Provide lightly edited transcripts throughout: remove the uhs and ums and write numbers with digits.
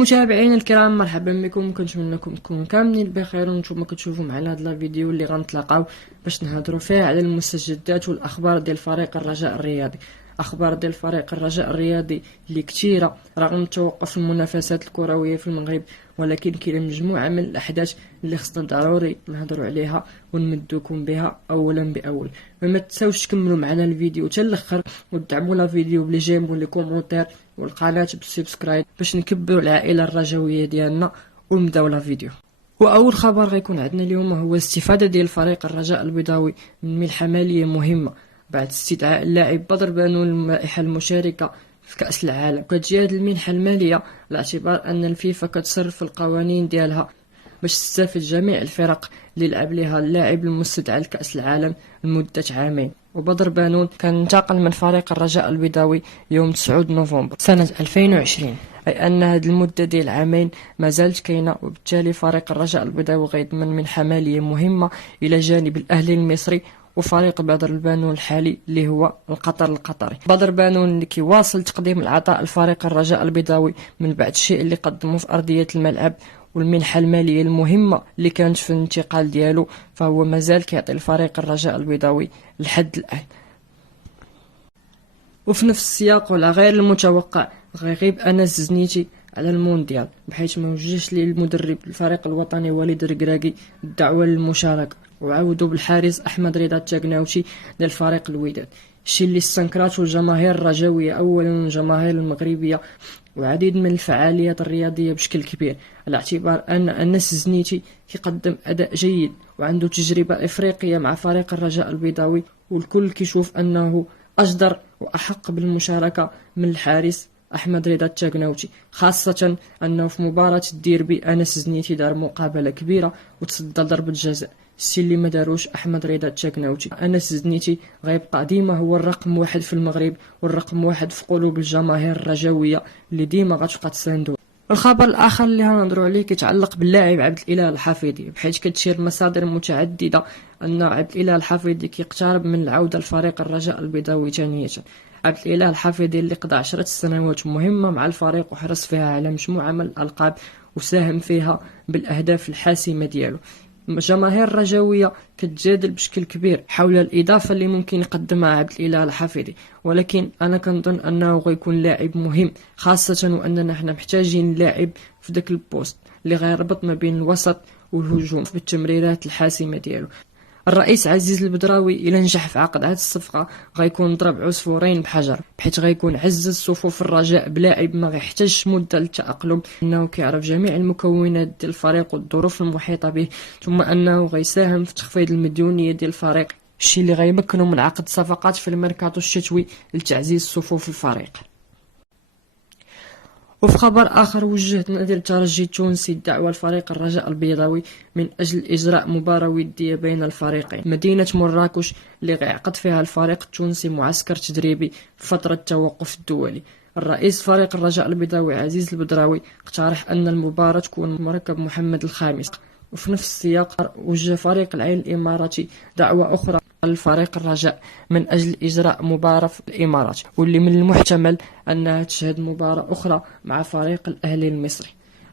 متابعينا الكرام، مرحبا بكم. كنتمنىكم تكونوا كاملين بخير، وانتم كتشوفوا معنا هذا الفيديو اللي غنتلاقاو باش نهضروا فيه على المستجدات والاخبار ديال فريق الرجاء الرياضي. اخبار ديال فريق الرجاء الرياضي اللي كثيره رغم توقف المنافسات الكرويه في المغرب، ولكن كاين مجموعه من الاحداث اللي خصنا ضروري نهضروا عليها ونمدوكم بها اولا باول. وما تنساوش تكملوا معنا الفيديو حتى الاخر، ودعموا الفيديو بلي جيم ولي كومونتير والقناه بالسبسكرايب باش نكبروا العائله الرجاويه ديالنا ونبداو لا فيديو. واول خبر غيكون عندنا اليوم هو الاستفاده ديال فريق الرجاء البيضاوي من منحه ماليه مهمه بعد استدعاء اللاعب بدر بانون للائحه المشاركه في كأس العالم. كتجي هذه المنحه الماليه على اعتبار ان الفيفا كتصرف القوانين ديالها باش تستافد جميع الفرق اللي لعب لها اللاعب المستدعى لكأس العالم لمدة عامين. وبدر بانون كان انتقل من فريق الرجاء البيضاوي يوم 9 نوفمبر سنة 2020، أي أن هذه المدة ديال عامين ما زالت كاينة، وبالتالي فريق الرجاء البيضاوي غيضمن منحة مالية مهمة إلى جانب الأهلي المصري وفريق بدر بانون الحالي اللي هو القطري. بدر بانون اللي كيواصل تقديم العطاء لفريق الرجاء البيضاوي من بعد الشيء اللي قدمه في أرضية الملعب والمنحة المالية المهمة اللي كانت في الانتقال ديالو، فهو مازال كيعطي الفريق الرجاء البيضاوي لحد الآن. وفي نفس السياق ولا غير المتوقع غيغيب أنس زنيتي على المونديال، بحيث ما وجهش ليه المدرب الفريق الوطني وليد الركراكي الدعوة للمشاركة، وعودوا بالحارس أحمد رضا التاكناوتي للفريق الوداد، الشيء اللي استنكرته الجماهير الرجاوية أولا والجماهير المغربية وعديد من الفعاليات الرياضية بشكل كبير، على اعتبار أن أنس زنيتي كيقدم أداء جيد وعنده تجربة إفريقية مع فريق الرجاء البيضاوي، والكل كيشوف أنه أجدر وأحق بالمشاركة من الحارس أحمد رضا التاكناوتي، خاصة أنه في مباراة الديربي أنس زنيتي دار مقابلة كبيرة وتصدى ضربة جزاء، الشيء اللي ما داروش أحمد رضا التاكناوتي. أنس زنيتي غيبقى ديما هو الرقم واحد في المغرب والرقم واحد في قلوب الجماهير الرجاوية اللي ديما غتبقى تساندو. الخبر الآخر اللي هنهضروا عليه كيتعلق باللاعب عبد الإله الحفيظي، بحيث كتشير مصادر متعددة أن عبد الإله الحفيظي كيقترب من العودة لفريق الرجاء البيضاوي ثانية. عبد الإله الحفيظي اللي قضى 10 سنوات مهمة مع الفريق وحرص فيها على مجموعة من الألقاب وساهم فيها بالأهداف الحاسمة ديالو. الجماهير الرجاوية كتجادل بشكل كبير حول الإضافة اللي ممكن يقدمها عبد الإله الحفيظي، ولكن أنا كنظن أنه غيكون لاعب مهم، خاصة وأننا حنا محتاجين لاعب في داك البوست اللي غيربط ما بين الوسط والهجوم بالتمريرات الحاسمة ديالو. الرئيس عزيز البدراوي إلى نجح في عقد هذه الصفقة غيكون ضرب عصفورين بحجر، بحيث غيكون عزز صفوف الرجاء بلاعب ما غيحتاجش مدة للتأقلم، انه كيعرف جميع المكونات ديال الفريق والظروف المحيطة به، ثم انه غيساهم في تخفيض المديونية ديال الفريق، الشيء اللي غيمكنه من عقد صفقات في الميركاتو الشتوي لتعزيز صفوف الفريق. وفي خبر آخر، وجه نادي الترجي التونسي الدعوة لفريق الرجاء البيضاوي من أجل إجراء مباراة ودية بين الفريقين مدينة مراكش اللي غيعقد فيها الفريق التونسي معسكر تدريبي في فترة التوقف الدولي. الرئيس فريق الرجاء البيضاوي عزيز البدراوي اقترح أن المباراة تكون مركب محمد الخامس. وفي نفس السياق وجه فريق العين الإماراتي دعوة أخرى للفريق الرجاء من أجل إجراء مباراة في الإمارات، واللي من المحتمل أنها تشهد مباراة أخرى مع فريق الأهلي المصري.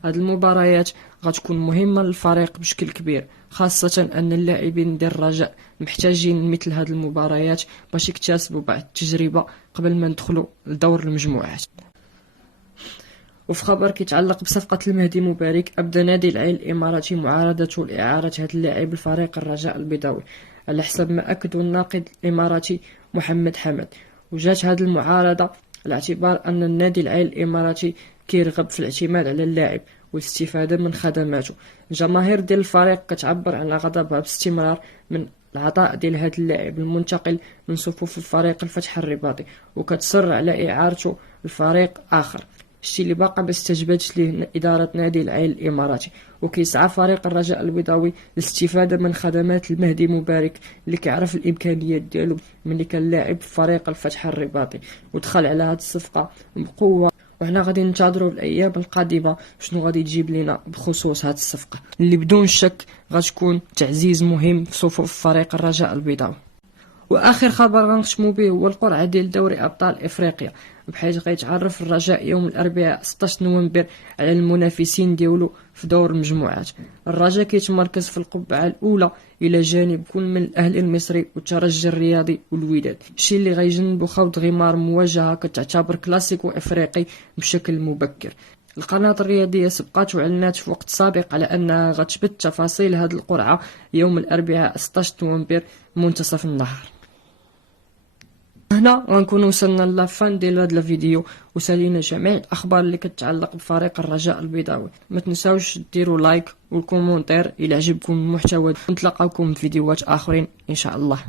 هذه المباريات غتكون مهمة للفريق بشكل كبير، خاصة أن اللاعبين ديال الرجاء محتاجين مثل هذه المباريات باش يكتسبوا بعض التجربة قبل ما ندخلوا لدور المجموعات. وفي خبر كيتعلق بصفقة المهدي مبارك، أبدى نادي العين الإماراتي معارضته لإعارة هذا اللاعب الفريق الرجاء البيضاوي على حسب ما أكدوا الناقد الإماراتي محمد حمد. وجات هذه المعارضة على اعتبار أن النادي العين الإماراتي كيرغب في الاعتماد على اللاعب والاستفادة من خدماته. الجماهير ديال الفريق كتعبر عن غضبها باستمرار من العطاء ديال هذا اللاعب المنتقل من صفوف الفريق الفتح الرباطي، وكتصر على إعارته لفريق آخر، الشيء اللي باقا ما استجابتش ليه إدارة نادي العين الإماراتي. وكيسعى فريق الرجاء البيضاوي للاستفادة من خدمات المهدي مبارك اللي كيعرف الإمكانيات ديالو ملي كان لاعب في فريق الفتح الرباطي، ودخل على هذه الصفقة بقوة. وحنا غادي ننتظروا الايام القادمه شنو غادي تجيب لنا بخصوص هذه الصفقه اللي بدون شك غتكون تعزيز مهم في صفوف فريق الرجاء البيضاوي. واخر خبر غنختموا به هو القرعه ديال دوري ابطال افريقيا، بحيث غيتعرف الرجاء يوم الاربعاء 16 نوفمبر على المنافسين ديالو في دور المجموعات. الرجاء كيتمركز في القبعه الاولى الى جانب كل من الاهلي المصري والترجي الرياضي والوداد، الشيء اللي غيجنبوا خوض غمار مواجهه كتعتبر كلاسيكو افريقي بشكل مبكر. القناة الرياضية سبقات وعلنات في وقت سابق على أنها غتبث تفاصيل هذه القرعة يوم الأربعاء 16 نوفمبر منتصف النهار. هنا غنكون وصلنا لافان ديال هذا الفيديو، وسالينا جميع الاخبار اللي كتعلق بفريق الرجاء البيضاوي. ما تنساوش ديروا لايك والكومونتير الى عجبكم المحتوى، نتلاقاكم في فيديوهات اخرين ان شاء الله.